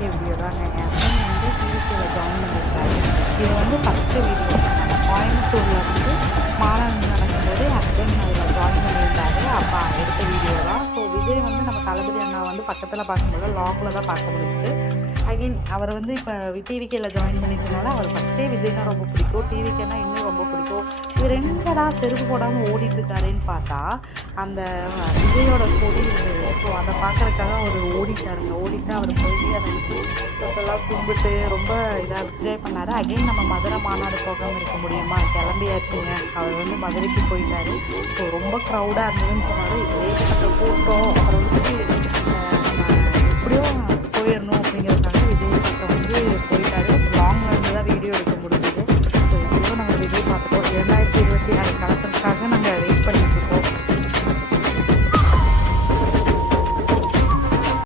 TVK video தாங்க. என் husband வந்து டிவிகேல join பண்ணியிருக்காரு. இது வந்து ஃபஸ்ட்டு வீடியோ. நம்ம கோயம்புத்தூரில் வந்து மாநாடு நடக்கும்போது என் ஹஸ்பண்ட் அதில் ஜாயின் பண்ணியிருந்தாரு. அப்போ எடுத்த வீடியோ தான். ஸோ விஜய் வந்து நம்ம தளபதி அண்ணா வந்து பக்கத்தில் பார்க்கும்போது லாங்கில் தான் பார்க்க முடியுது. அகெயின் அவர் வந்து இப்போ டிவிகேல ஜாயின் பண்ணிட்டனால அவர் ஃபஸ்ட்டே விஜய்னா ரொம்ப பிடிக்கும், டிவிகேனா இன்னும் ரொம்ப பிடிக்கும். இவர் என்னடா செருப்பு போடாமல் ஓடிட்டுருக்காருன்னு பார்த்தா அந்த விஜயோட கொடி இருந்தது. ஸோ அதை பார்க்குறதுக்காக அவர் ஓடிட்டாருங்க. ஓடிட்டு அவர் போய் அதை தொட்டெல்லாம் கும்பிட்டு ரொம்ப இதாக என்ஜாய் பண்ணார். அகெயின் நம்ம மதுரை மாநாடு போகாமல் இருக்க முடியுமா, கிளம்பியாச்சுங்க. அவர் வந்து மதுரைக்கு போயிட்டார். ஸோ ரொம்ப க்ரௌடாக இருந்ததுன்னு சொன்னார். ஏகப்பட்ட கூட்டம். அவர் வந்து